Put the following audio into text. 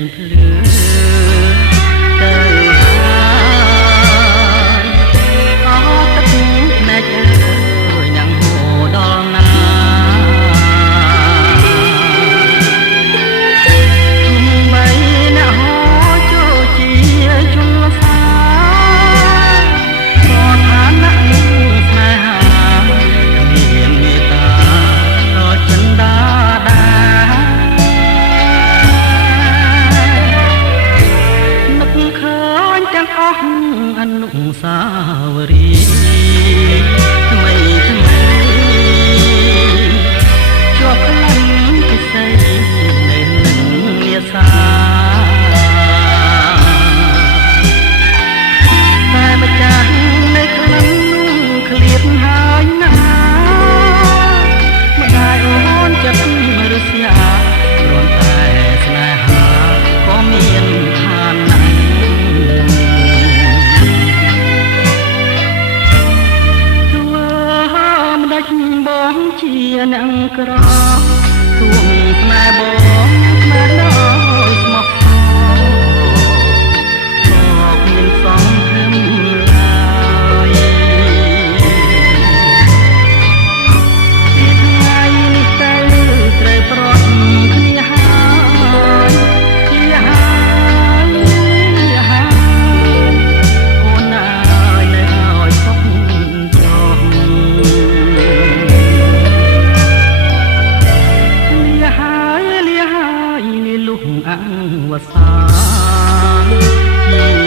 ងភ្លឺទៅហើយអត់ទឹកភ្នែកអើយនឹងហូរដល់ណាបីអ្នកហោចូលជាជលសាក៏ឋានៈនឹងស្នេហាគ្មានមេត្តាដល់ចិន្តាដានឹកឃើញទាំងអស់អនុស្សាវរីយ៍ថ្មីថ្មីជាប់ក្លិនពិសីនៃលឹងលាសាតែម្ចាស់នៃក្លិនឃ្លាតហើយណាម្ដាយអូនចិត្តរស្យាគ្រាន់តែស្នេហាក៏មានឋានៈបងជាអ្នកក្រទួងស្នេហ៍បងស្នេហ៍ដោយស្មោះសរក៏គ្មានសង្ឃឹមឡើយពីថ្ងៃនេះទៅត្រូវប្រត់គ្នាហើយអូនអើយនៅឲ្យសុខចុះលុះអង្វសាន